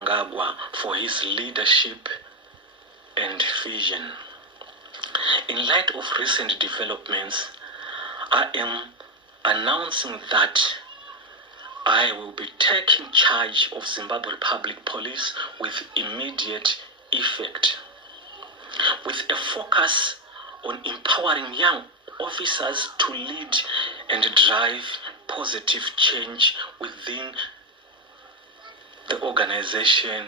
Mnangagwa for his leadership and vision. In light of recent developments, I am announcing that I will be taking charge of Zimbabwe Public Police with immediate effect, with a focus on empowering young officers to lead and drive positive change within the organization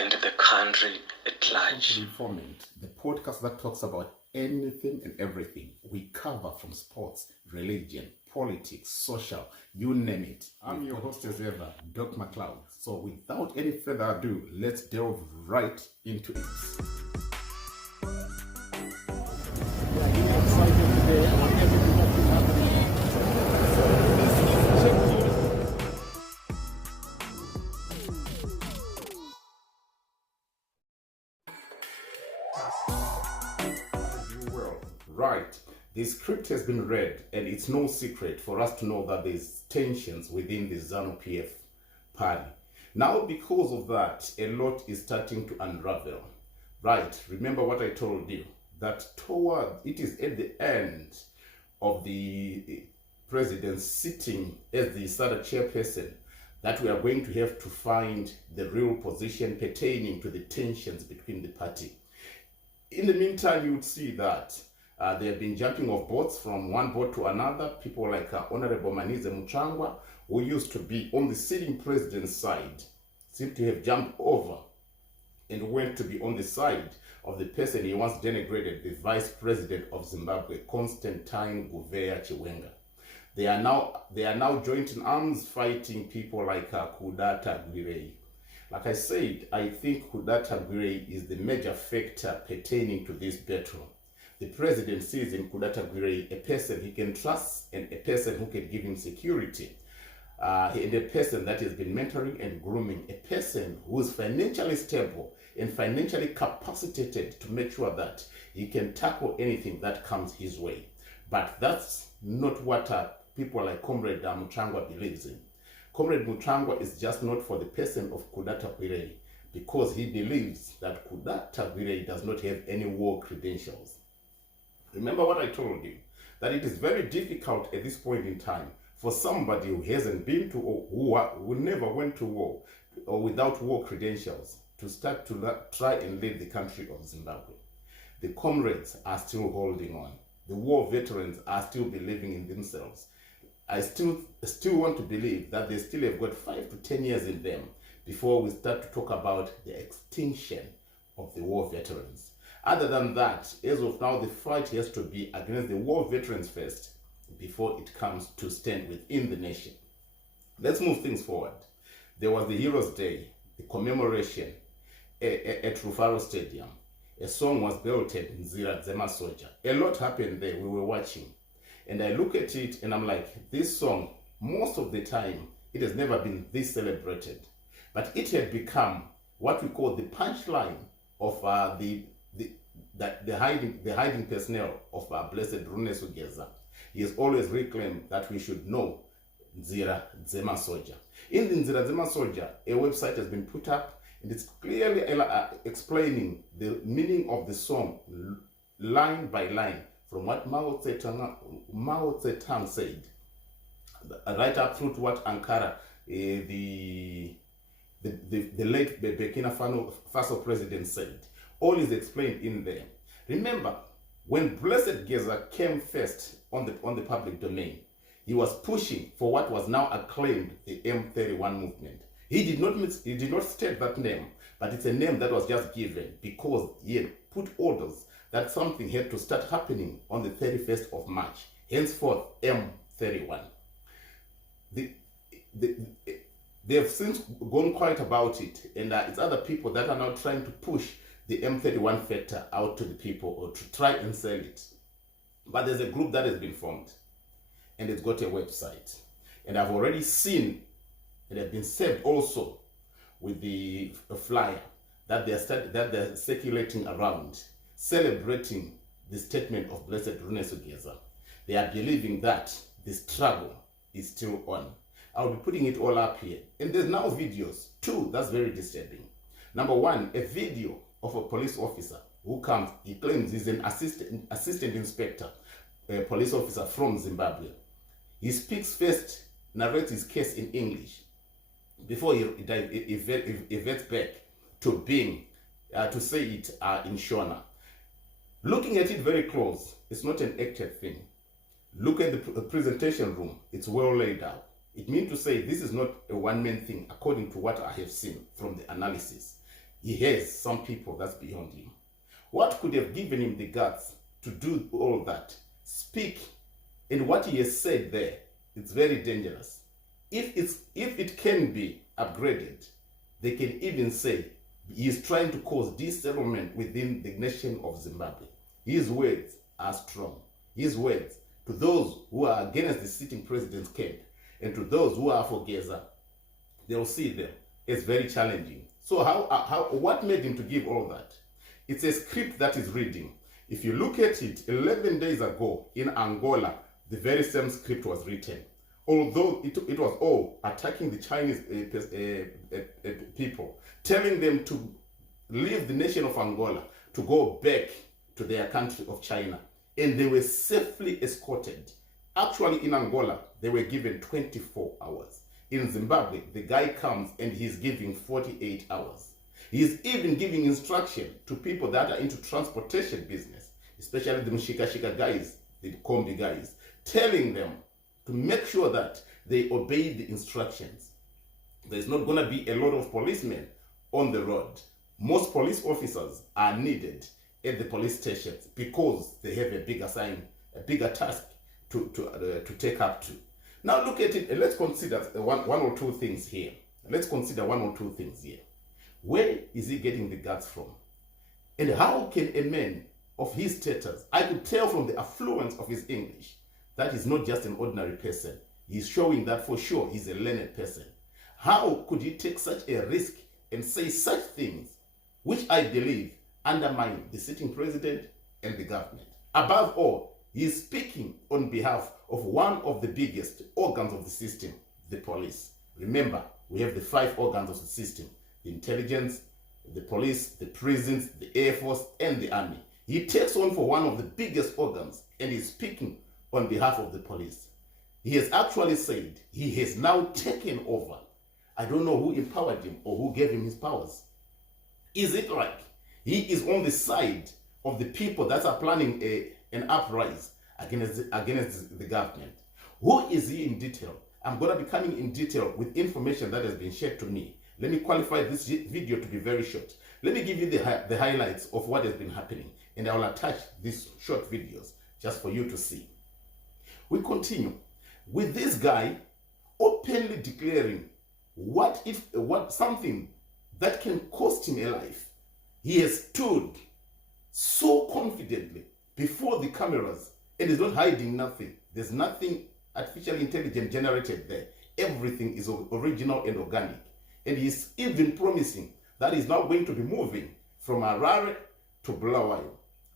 and the country at large. Informant, the podcast that talks about anything and everything. We cover from sports, religion, politics, social, you name it. I'm your host as ever, Doc McLeod. So without any further ado, let's delve right into it. Right, the script has been read, and it's no secret for us to know that there's tensions within the ZANU-PF party. Now, because of that, a lot is starting to unravel. Right, remember what I told you, that it is at the end of the president sitting as the SADC chairperson that we are going to have to find the real position pertaining to the tensions between the party. In the meantime, you would see that they have been jumping off boats from one boat to another. People like Honorable Manize Muchangwa, who used to be on the sitting president's side, seem to have jumped over and went to be on the side of the person he once denigrated, the vice president of Zimbabwe, Constantine Gouveia Chiwenga. They are now joined in arms fighting people like Kudata Gwirei. Like I said, I think Kudata Gwirei is the major factor pertaining to this battle. The president sees in Kudata Gwirei a person he can trust and a person who can give him security. And a person that has been mentoring and grooming, a person who is financially stable and financially capacitated to make sure that he can tackle anything that comes his way. But that's not what people like Comrade Muchangwa believes in. Comrade Muchangwa is just not for the person of Kudata Gwirei because he believes that Kudata Gwirei does not have any war credentials. Remember what I told you, that it is very difficult at this point in time for somebody who hasn't been to war, who never went to war, or without war credentials, to start to try and lead the country of Zimbabwe. The comrades are still holding on. The war veterans are still believing in themselves. I still want to believe that they still have got 5 to 10 years in them before we start to talk about the extinction of the war veterans. Other than that, as of now, the fight has to be against the war veterans first before it comes to stand within the nation. Let's move things forward. There was the Heroes' Day, the commemoration at Rufaro Stadium. A song was belted in Zima Soja. A lot happened there. We were watching. And I look at it and I'm like, this song, most of the time, it has never been this celebrated. But it had become what we call the punchline of the hiding personnel of our blessed Rune Sugeza. He has always reclaimed that we should know Zima Soja. In the Zima Soja, a website has been put up and it's clearly explaining the meaning of the song line by line from what Mao Zedong said, right up through to what Ankara, the late Burkina Faso president said. All is explained in there. Remember, when Blessed Geza came first on the public domain, he was pushing for what was now acclaimed the M31 movement. He did not state that name, but it's a name that was just given because he had put orders that something had to start happening on the 31st of March, henceforth M31. They have since gone quiet about it, and it's other people that are now trying to push the M31 factor out to the people or to try and sell it. But there's a group that has been formed, and it's got a website. And I've already seen, and have been saved also with the flyer that they're circulating around, celebrating the statement of Blessed Rune Sugeza. They are believing that the struggle is still on. I'll be putting it all up here. And there's now videos. Two, that's very disturbing. Number one, a video of a police officer who comes, he claims he's an assistant inspector, a police officer from Zimbabwe. He speaks first, narrates his case in English before he reverts back to being, to say it in Shona. Looking at it very close, it's not an acted thing. Look at the presentation room, it's well laid out. It means to say this is not a one-man thing according to what I have seen from the analysis. He has some people that's beyond him. What could have given him the guts to do all that? Speak. And what he has said there, it's very dangerous. If it can be upgraded, they can even say he is trying to cause dissettlement within the nation of Zimbabwe. His words are strong. His words to those who are against the sitting president's camp and to those who are for Geza, they'll see them as very challenging. So what made him to give all that? It's a script that is reading. If you look at it, 11 days ago in Angola, the very same script was written. Although it was all attacking the Chinese people, telling them to leave the nation of Angola, to go back to their country of China. And they were safely escorted. Actually, in Angola, they were given 24 hours. In Zimbabwe, the guy comes and he's giving 48 hours. He's even giving instruction to people that are into transportation business, especially the Mshika guys, the Kombi guys, telling them to make sure that they obey the instructions. There's not going to be a lot of policemen on the road. Most police officers are needed at the police stations because they have a bigger task to take up to. Now look at it and let's consider one or two things here. Where is he getting the guts from? And how can a man of his status, I could tell from the affluence of his English, that he's not just an ordinary person. He's showing that for sure he's a learned person. How could he take such a risk and say such things, which I believe undermine the sitting president and the government? Above all, he is speaking on behalf of one of the biggest organs of the system, the police. Remember, we have the 5 organs of the system: the intelligence, the police, the prisons, the air force, and the army. He takes on for one of the biggest organs and is speaking on behalf of the police. He has actually said he has now taken over. I don't know who empowered him or who gave him his powers. Is it like he is on the side of the people that are planning an uprising against the government? Who is he in detail? I'm going to be coming in detail with information that has been shared to me. Let me qualify this video to be very short. Let me give you the highlights of what has been happening, and I will attach these short videos just for you to see. We continue with this guy openly declaring something that can cost him a life. He has stood so confidently before the cameras and is not hiding nothing. There's nothing artificial intelligence generated there. Everything is original and organic. And he's even promising that he's now going to be moving from Harare to Bulawayo.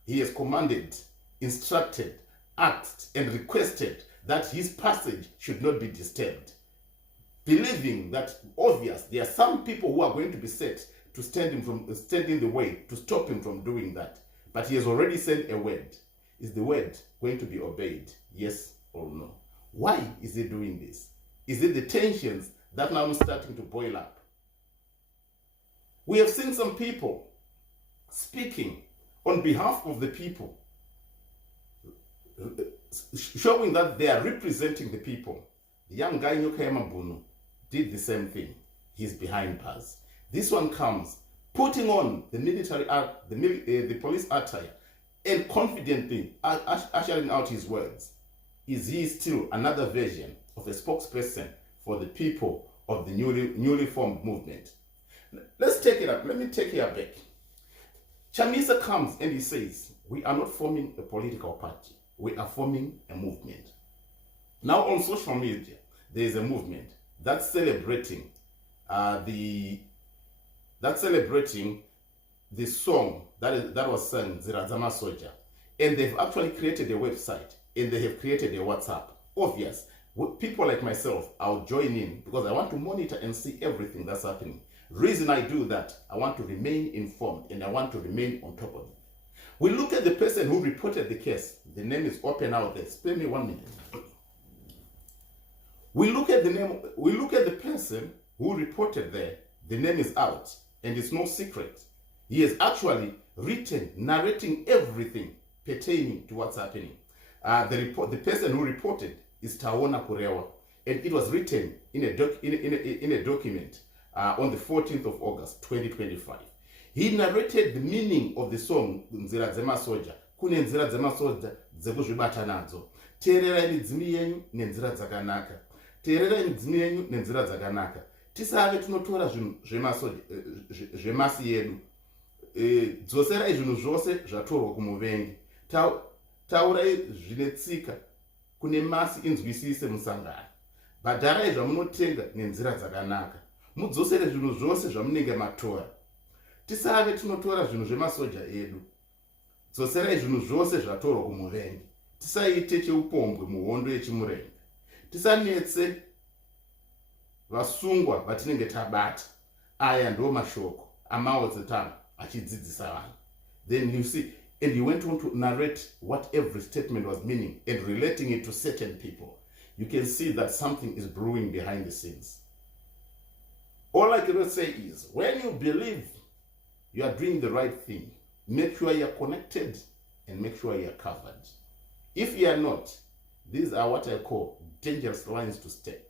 He has commanded, instructed, asked, and requested that his passage should not be disturbed, believing that obvious there are some people who are going to be set to stand in the way to stop him from doing that. But he has already sent a word. Is the word going to be obeyed? Yes or no? Why is he doing this? Is it the tensions that now are starting to boil up? We have seen some people speaking on behalf of the people, showing that they are representing the people. The young guy Nyokayama Bunu did the same thing. He's behind bars. This one comes putting on the military the police attire and confidently ushering out his words. Is he still another version of a spokesperson for the people of the newly formed movement? Let's take it up. Let me take it back. Chamisa comes and he says, we are not forming a political party. We are forming a movement. Now on social media, there is a movement that's celebrating the song that was sung, Zirazama Soja. And they've actually created a website and they have created a WhatsApp. Obvious. people like myself, I'll join in because I want to monitor and see everything that's happening. Reason I do that, I want to remain informed and I want to remain on top of it. We look at the person who reported the case. The name is open out there. Spare me 1 minute. We look at the name. We look at the person who reported there. The name is out, and it's no secret. He has actually written, narrating everything pertaining to what's happening. The person who reported is Taona Kurewa, and it was written in a document on the 14th of August, 2025. He narrated the meaning of the song Nzira Dzemasoja. Kune nzira dzemasoja dzekuzvibata nadzo. Teererai midzimu yenyu nenzira dzakanaka. Teererai midzimu yenyu nenzira dzakanaka. Tisave tunotora zvinhu zvemasi yedu. Dzoserai zvinhu zvose zvatorwa kumuvengi. Taurai zvine tsika kune masi inzwisise musangano. Bhadharai zvamunotenga nenzira dzakanaka. Mudzosere zvinhu zvose zvamunenge matora. Tisave tunotora zvinhu zvemasoja edu. Dzoserai zvinhu zvose zvatorwa kumuvengi. Tisaite cheupombwe muhondo yechimurenga. Tisanetse vasungwa vatinenge tabata. Aya ndo mashoko Mao Zedong achidzidzisa vanhu. Then you see, and he went on to narrate what every statement was meaning and relating it to certain people. You can see that something is brewing behind the scenes. All I can say is, when you believe you are doing the right thing, make sure you are connected and make sure you are covered. If you are not, these are what I call dangerous lines to step.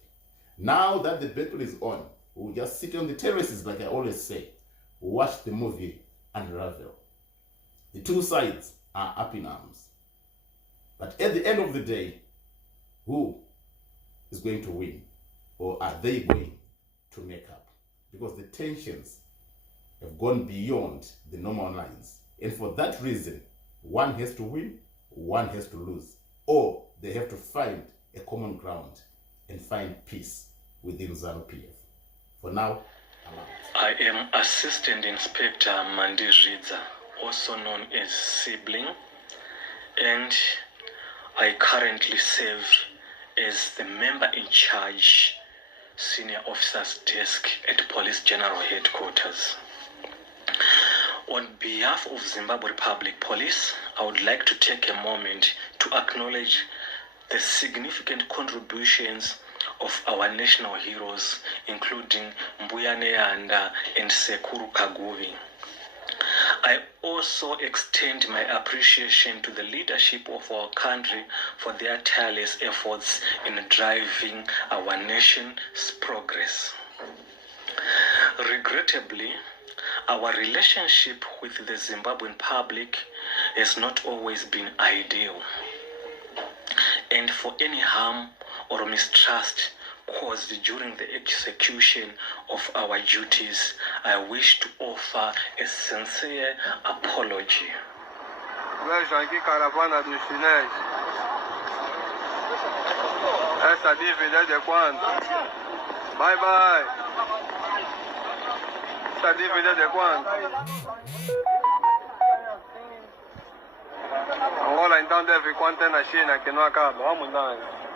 Now that the battle is on, we'll just sit on the terraces like I always say, watch the movie unravel. The two sides are up in arms. But at the end of the day, who is going to win? Or are they going to make up? Because the tensions have gone beyond the normal lines. And for that reason, one has to win, one has to lose. Or they have to find a common ground and find peace within ZANU-PF. For now, I'm out. I am Assistant Inspector Mandi Ridza, also known as Sibling, and I currently serve as the member in charge, Senior Officer's Desk at Police General Headquarters. On behalf of Zimbabwe Republic Police, I would like to take a moment to acknowledge the significant contributions of our national heroes, including Mbuya Neyanda and Sekuru Kaguvi. I also extend my appreciation to the leadership of our country for their tireless efforts in driving our nation's progress. Regrettably, our relationship with the Zimbabwean public has not always been ideal. And for any harm or mistrust caused during the execution of our duties, I wish to offer a sincere apology. Vejo aqui caravana dos chineses. Essa dívida é de quanto? Bye bye. Essa dívida é de quanto? Angola então deve quanto é na China que não acaba. Vamos dar.